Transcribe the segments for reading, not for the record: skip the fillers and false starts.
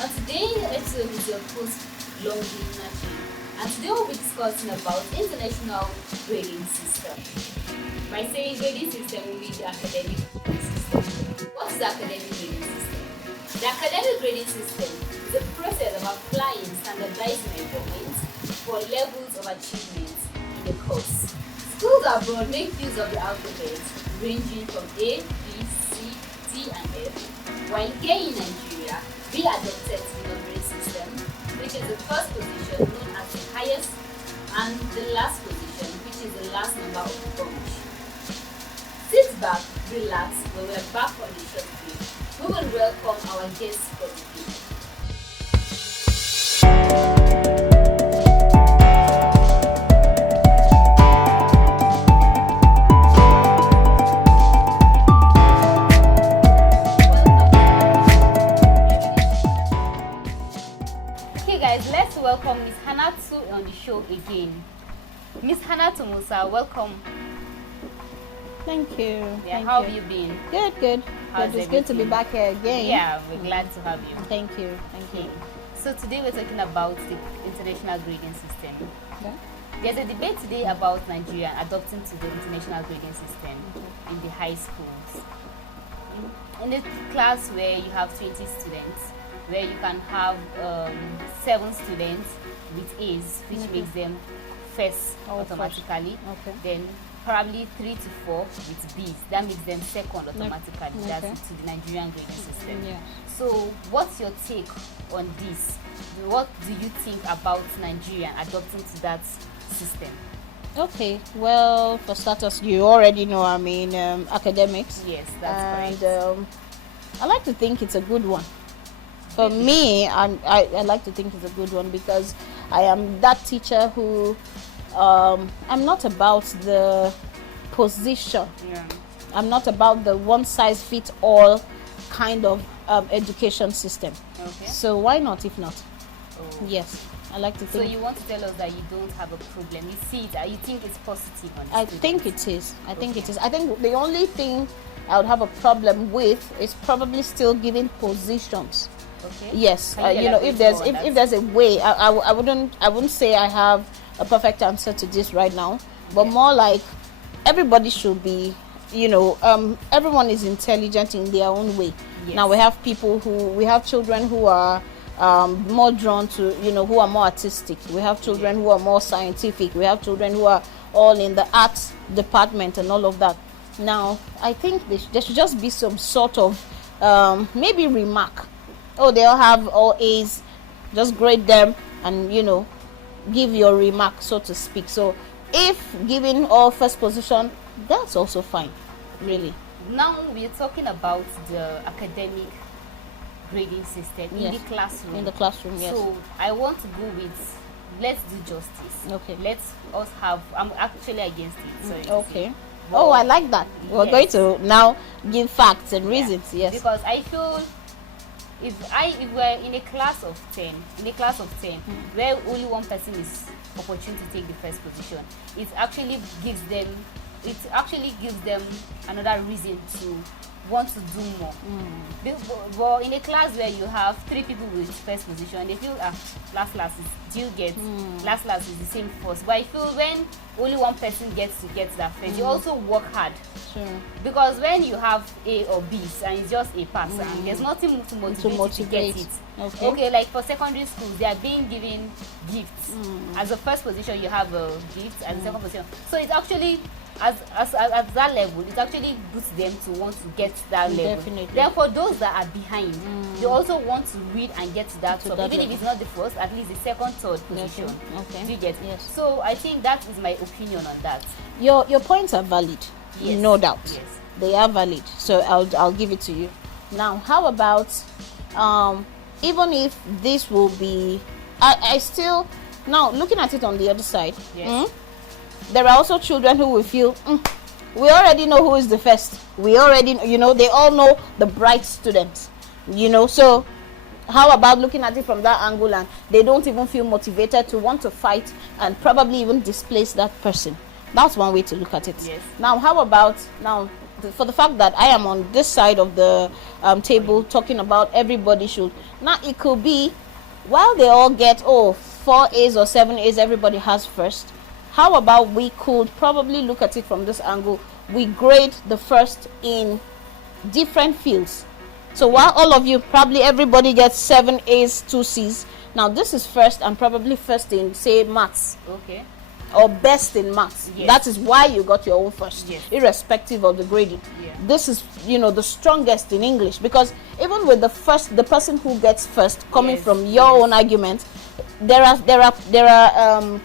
On today's episode is your host, Longin Nachi, and today we'll be discussing about international grading system. By saying grading system, we mean the academic grading system. What is the academic grading system? The academic grading system is a process of applying standardized measurements for levels of achievement in a course. Schools abroad make use of the alphabet ranging from A, B, C, D, and F, while here in Nigeria, we adopted the numbering system, which is the first position known as the highest and the last position, which is the last number of the bunch. Sit back, relax, when we're back on the short break. We will welcome our guests for today. Okay guys, let's welcome Miss Hannatu on the show again. Miss Hannatu Musa, welcome. Thank you. Yeah, Thank how you. have you been? Good. How's It's good to be everything? back here again. Yeah, we're glad to have you. Thank you. Thank Okay, you. so today we're talking about the international grading system. Yeah. There's a debate today about Nigeria adopting to the international grading system in the high schools. In a class where you have 20 students, where you can have 7 students with A's, which makes them first Oh, first. automatically. Okay. Then probably 3 to 4 with B's. That makes them second automatically. Okay. That's to the Nigerian grading system. Yeah. So, what's your take on this? What do you think about Nigeria adopting to that system? Okay. Well, for starters, you already know I'm in academics, Yes, that's and correct. I like to think it's a good one. For me, I like to think it's a good one because I am that teacher who I'm not about the position. Yeah. I'm not about the one size fits all kind of education system. Okay. So why not if not? Oh. Yes, I like to So think. you want to tell us that you don't have a problem? You see it, you think it's positive on the I students? think it is. I think it Okay. is. I think the only thing I would have a problem with is probably still giving positions. Okay. Yes, Can you you know, if elaborate there's more on if that? there's a way, I wouldn't say I have a perfect answer to this right now, but Okay. more like everybody should be, you know, everyone is intelligent in their own way. Yes. Now we have children who are more drawn to, you know, who are more artistic. We have children who are more scientific. We have children who are all in the arts department and all of that. Now, I think there should just be some sort of maybe remark. Oh, they all have all A's. Just grade them and, you know, give your remark, so to speak. So, if giving all first position, that's also fine, really. Now we're talking about the academic grading system in Yes. the classroom. In the classroom, yes. So I want to go with let's do justice. Okay. Let's us have. I'm actually against it. Sorry. to Okay. say. Oh, I But- like that. We're Yes. going to now give facts and Yeah. reasons. Yes. Because I feel if we're in a class of 10, where only one person is opportune to take the first position, it actually gives them another reason to want to do more. But in a class where you have 3 people with first position, they feel last is, do you get last is the same first. But I feel when only one person gets to get that first, you also work hard. Sure. Because when you have A or B's and it's just a pass, and there's nothing to motivate you to get motivate. it. Okay. Like for secondary schools, they are being given gifts. As a first position, you have a gift. As a second position, so it's actually at that level, it actually boosts them to want to get to that level. Definitely. Then for those that are behind, they also want to read and get to that To top. that Even level. if it's not the first, at least the second, third position. Okay. Do you get? Yes. So I think that is my opinion on that. Your points are valid. Yes. No doubt. Yes. They are valid. So I'll give it to you. Now, how about even if this will be I still now looking at it on the other side. Yes. There are also children who will feel we already know who is the first. We already, you know, they all know the bright students, you know. So how about looking at it from that angle, and they don't even feel motivated to want to fight and probably even displace that person? That's one way to look at it. Yes. Now, how about now for the fact that I am on this side of the table talking about everybody should. Now it could be, while they all get 4 A's or 7 A's, everybody has first. How about we could probably look at it from this angle? We grade the first in different fields. So while all of you, probably everybody gets 7 A's, 2 C's. Now this is first and probably first in, say, maths. Okay. Or best in maths. Yes. That is why you got your own first, yes, irrespective of the grading. Yeah. This is, the strongest in English, because even with the person who gets first, coming yes, from your own argument, there are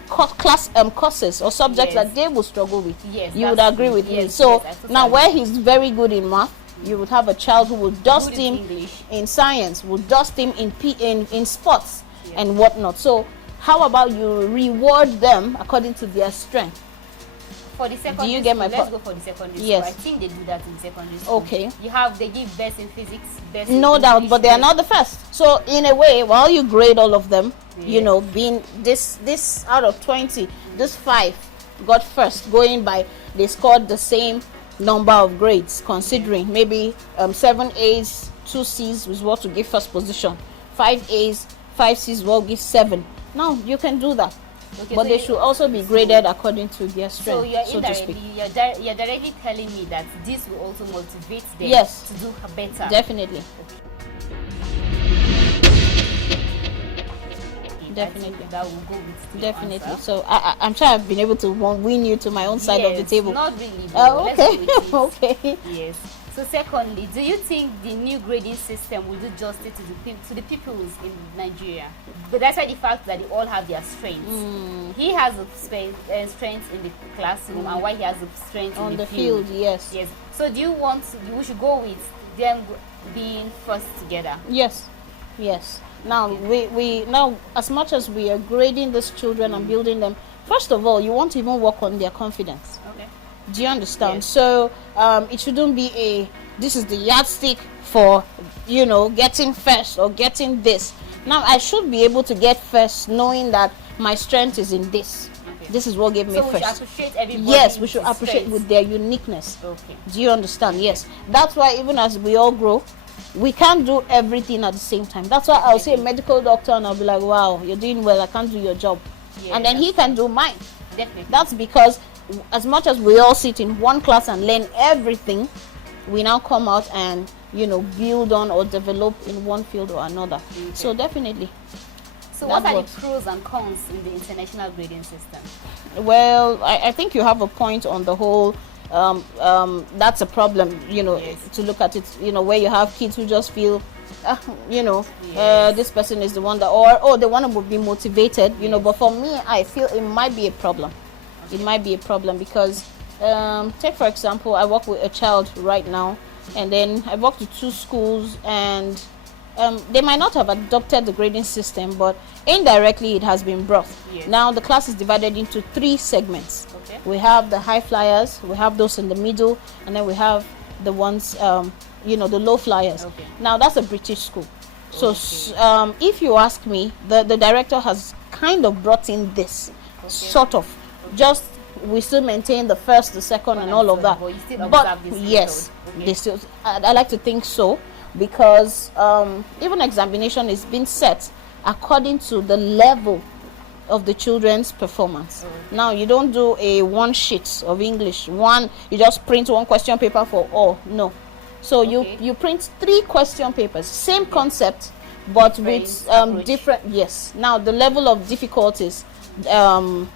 courses or subjects yes, that they will struggle with. Yes, you would agree with me. So totally now, where he's very good in math, you would have a child who will dust him English. in science, will dust him in sports, yes, and whatnot. So how about you reward them according to their strength? For the secondary Do you get my school, let's point? go for the secondary Yes. school. I think they do that in secondary school. Okay. They give best in physics, best in No doubt, English, but they are best- not the first. So in a way, while you grade all of them, Yeah. being this out of 20, this 5 got first, going by they scored the same number of grades, considering maybe 7 A's, 2 C's is what to give first position, 5 A's, 5 C's will give 7. Now you can do that. Okay, But so they you- should also be graded according to their strength, So you're so to speak. indirectly, you're directly telling me that this will also motivate them Yes. to do better. Definitely. I Definitely. think that will go with the Definitely. answer. So I'm sure I've been able to win you to my own side of the Yes, table. Not really. Oh, Let's okay. go with it. Okay. Yes. So secondly, do you think the new grading system will do justice to the pupils in Nigeria? But that's why the fact that they all have their strengths. He has a strength in the classroom, and why he has a strength On in the field, yes. Yes. So do you want? We should go with them being first together. Yes. Yes. Now we now, as much as we are grading these children and building them, first of all, you want to even work on their confidence. Okay. Do you understand? Yes. So it shouldn't be this is the yardstick for getting first or getting this. Now I should be able to get first, knowing that my strength is in this. Okay. This is what gave me So we should first. appreciate everybody. Yes, we should with appreciate strengths. with their uniqueness. Okay. Do you understand? Yes. That's why even as we all grow, we can't do everything at the same time. That's why I'll say a medical doctor and I'll be like, wow, you're doing well, I can't do your job. Yeah, And then he can do mine. Definitely. That's because as much as we all sit in one class and learn everything, we now come out and build on or develop in one field or another. Okay. So definitely. So that what are works. the pros and cons in the international grading system? Well, I think you have a point on the whole. That's a problem, Yes. to look at it, where you have kids who just feel, Yes. this person is the one that, or they want to be motivated, but for me, I feel it might be a problem. Okay. It might be a problem because, take for example, I work with a child right now, and then I worked with 2 schools, and they might not have adopted the grading system, but indirectly it has been brought. Yes. Now the class is divided into 3 segments. Okay. We have the high flyers, we have those in the middle, and then we have the ones, the low flyers. Okay. Now that's a British school. So Okay. if you ask me, the director has kind of brought in this, sort of. Just we still maintain the first, the second, and all of that. But you still But observe this yes, method. Okay. they still. I like to think so, because even examination is being set according to the level of the children's performance. Now you don't do a one sheet of English. You just print one question paper for all. No. So Okay. you print 3 question papers, same concept, but with approach. different. Yes. Now the level of difficulties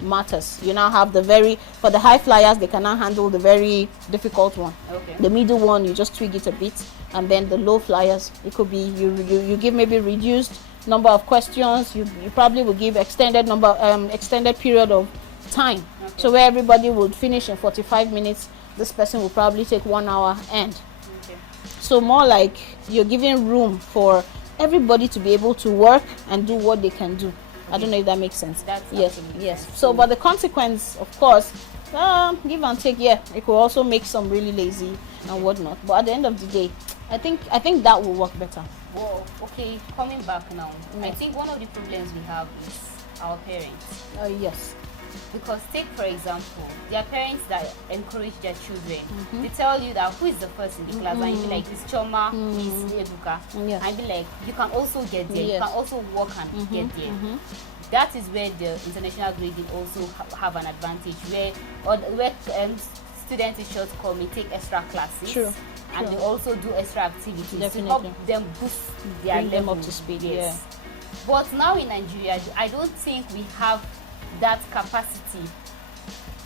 matters. You now have for the high flyers, they can now handle the very difficult one. Okay. The middle one, you just tweak it a bit, and then the low flyers, it could be you give maybe reduced number of questions. You probably will give extended period of time. Okay. So where everybody would finish in 45 minutes, this person will probably take 1 hour end. Okay. So more like you're giving room for everybody to be able to work and do what they can do. I don't know if that makes sense. That's yes, absolutely yes. sense. So, but the consequence, of course, give and take. Yeah, it could also make some really lazy and whatnot. But at the end of the day, I think that will work better. Well, okay, coming back now, I Yes. think one of the problems we have is our parents. Yes. Because take for example, there are parents that encourage their children. They tell you that who is the first in the class, and you be like, it's Choma, it's Eduka, Yes. and be like, you can also get there. You Yes. can also work and get there. That is where the international grading also have an advantage, where students in short call may take extra classes. True. And they also do extra activities to Definitely. help them boost their Bring them level. up to speed, Yes. But now in Nigeria, I don't think we have that capacity.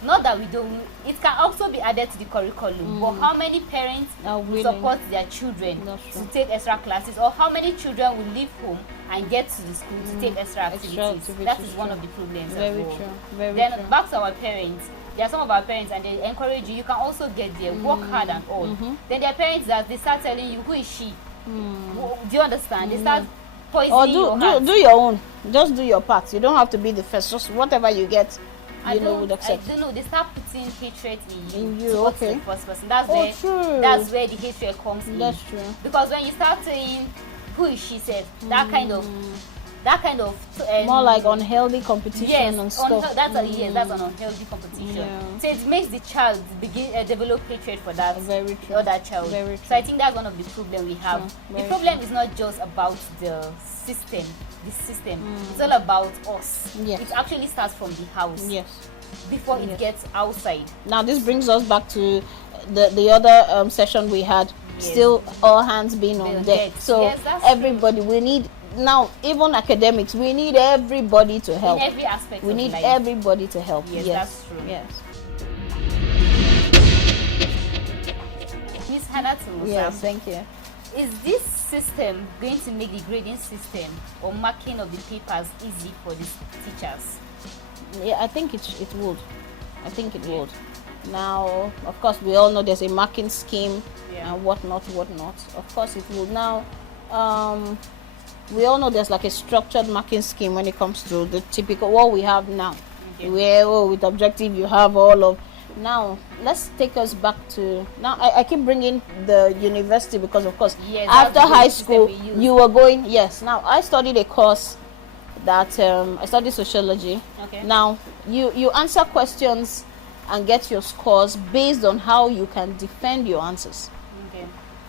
Not that we don't, it can also be added to the curriculum, but how many parents Are will willing. support their children That's to true. take extra classes, or how many children will leave home and get to the school to take extra activities? activities, That is one true. of the problems. Very as well. true. Very Then true. back to our parents. There are some of our parents and they encourage you. You can also get there, work hard and all. Then there are parents that they start telling you, who is she? Do you understand? They start poisoning Or your heart. do your own. Just do your part. You don't have to be the first. Just whatever you get, you know, would I accept. don't know. They start putting hatred in you. In you, towards okay. the first person. That's Oh, where true. that's where the hatred comes in. That's true. Because when you start saying, who is she? Said that kind of More like unhealthy competition yes, and stuff. that's that's an unhealthy competition. Yeah. So it makes the child begin develop hatred for that Very true. other child. Very So true. I think that's one of the problems we have. True. The Very problem is not just about the system. It's all about us. Yes. It actually starts from the house Yes. before it Yes. gets outside. Now this brings us back to the other session we had. Yes. Still, all hands being on On deck. deck. So Yes, that's everybody, we need now, even academics, we need everybody to help. In every aspect We of need life. everybody to help. Yes, Yes, that's true. Yes. Miss Hannatu, Yes. Thank you. is this system going to make the grading system or marking of the papers easy for the teachers? Yeah, I think it would. I think it would. Now, of course, we all know there's a marking scheme and whatnot. Of course, it would. Now, we all know there's like a structured marking scheme when it comes to the typical what we have now. Okay. Where with objective you have all of. Now, let's take us back to now. I keep bringing the university because, of course, Yes, that's after the high system school, we use. you were going. Yes. Now, I studied a course that I studied sociology. Okay. Now, you answer questions and get your scores based on how you can defend your answers. Okay.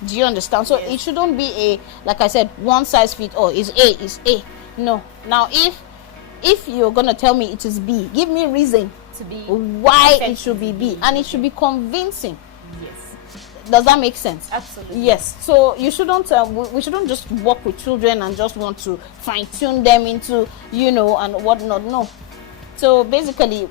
Do you understand? So Yes. it shouldn't be a, like I said, one size fits all. Is A, is A. No. Now, if you're gonna tell me it is B, give me reason To be why it effective should be in B, and it should be convincing. Yes, Does that make sense? absolutely. Yes. So you shouldn't. We shouldn't just work with children and just want to fine tune them into, and whatnot. No. So basically,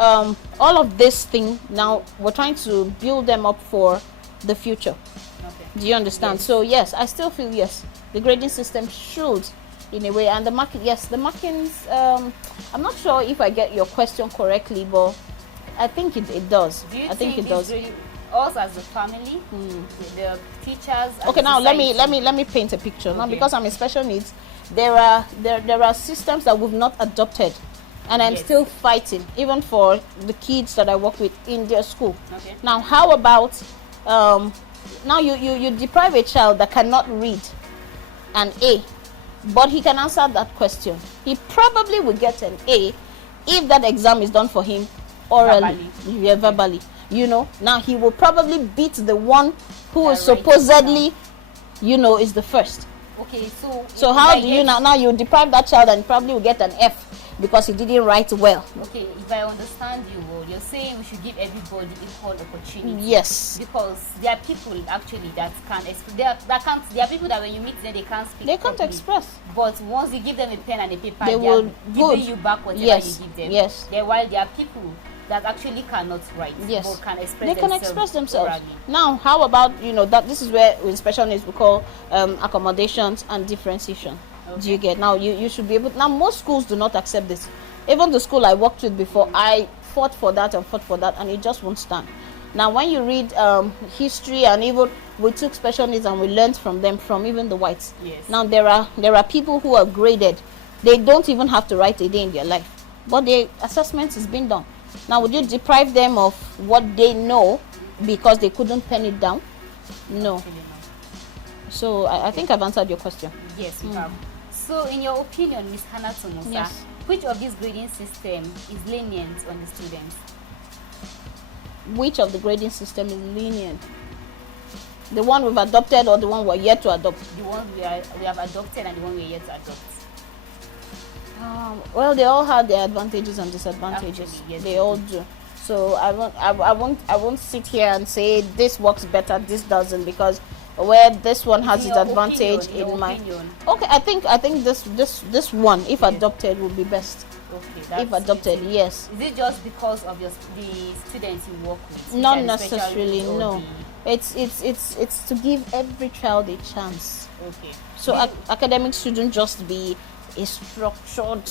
all of this thing now we're trying to build them up for the future. Okay. Do you understand? Yes. So yes, I still feel yes, the grading system should, in a way, and the marking. Yes, the markings. I'm not sure if I get your question correctly, but I think it does. Do you I think it this does. really, us as a family, the teachers? And Okay, the now let society? me paint a picture. Now, Okay. because I'm in special needs, there are systems that we've not adopted, and I'm Yes. still fighting, even for the kids that I work with in their school. Okay. Now, how about now you deprive a child that cannot read an A, but he can answer that question. He probably will get an A if that exam is done for him orally, verbally. Now he will probably beat the one who is That right supposedly, is the first. Okay, So if how I do you get- now you deprive that child and probably will get an F because he didn't write well. Okay, if I understand you well, you're saying we should give everybody equal opportunity. Yes. Because there are people actually that can there are people that when you meet them they can't speak. They can't properly. express. But once you give them a pen and a paper, They are will giving good. you back whatever Yes, you give them. yes. Then while there are people that actually cannot write, Yes. but can express They can themselves express themselves. orally. Now, how about that? This is where in special needs we call accommodations and differentiation. Do you get? Now you should be able. Now most schools do not accept this. Even the school I worked with before, I fought for that, and it just won't stand. Now, when you read history, and even we took special needs and we learned from them, from even the whites. Yes. Now there are people who are graded. They don't even have to write a day in their life, but the assessment is being done. Now, would you deprive them of what they know because they couldn't pen it down? No. Actually, no. So I think I've answered your question. Yes, you have. So, in your opinion, Ms. Hannatu Musa, Yes. Which of these grading system is lenient on the students? Which of the grading system is lenient? The one we've adopted or the one we're yet to adopt? The one we have adopted and the one we're yet to adopt. Well, they all have their advantages and disadvantages. Actually, yes, they all do. So I won't sit here and say this works better, this doesn't, because where this one has its advantage in my okay, I think this one, if adopted, will be best. Okay, if adopted, yes. Is it just because of the students you work with? Not necessarily, no. It's to give every child a chance. Okay. So academics shouldn't just be a structured,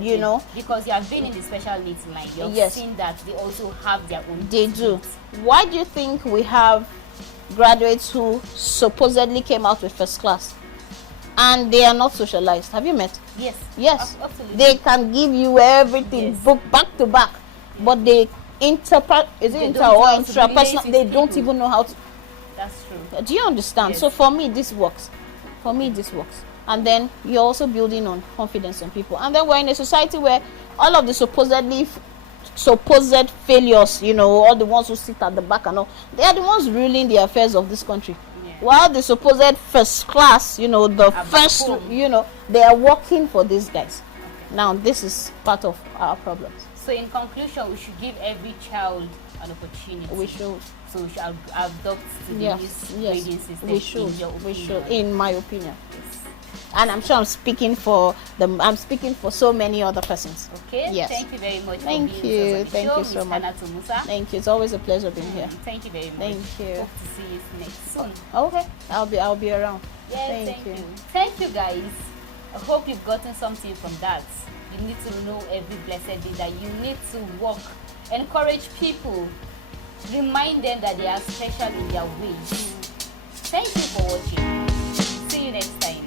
you know. Because you have been in the special needs line, you've seen that they also have their own. They do. Why do you think we have graduates who supposedly came out with first class and they are not socialized? Have you met? Yes. Absolutely. They can give you everything, book back to back, but they interpret, is it inter or intrapersonal? They don't even know how to. That's true. Do you understand? So for me, this works. And then you're also building on confidence on people. And then we're in a society where all of the supposed failures, you know, all the ones who sit at the back and all, they are the ones ruling the affairs of this country. While the supposed first class, you know, the first, you know, they are working for these guys. Now, this is part of our problems. So in conclusion, we should give every child an opportunity. We should. So we should adopt the new grading system. We should, in my opinion. And I'm sure I'm speaking for so many other persons. Okay. Yes. Thank you very much. Thank you so much. Thank you. It's always a pleasure being here. Thank you very much. Thank you. Hope to see you next soon. Okay. I'll be around. Yes, thank you. Thank you, guys. I hope you've gotten something from that. You need to know every blessed day that you need to work. Encourage people. Remind them that they are special in their ways. Thank you for watching. See you next time.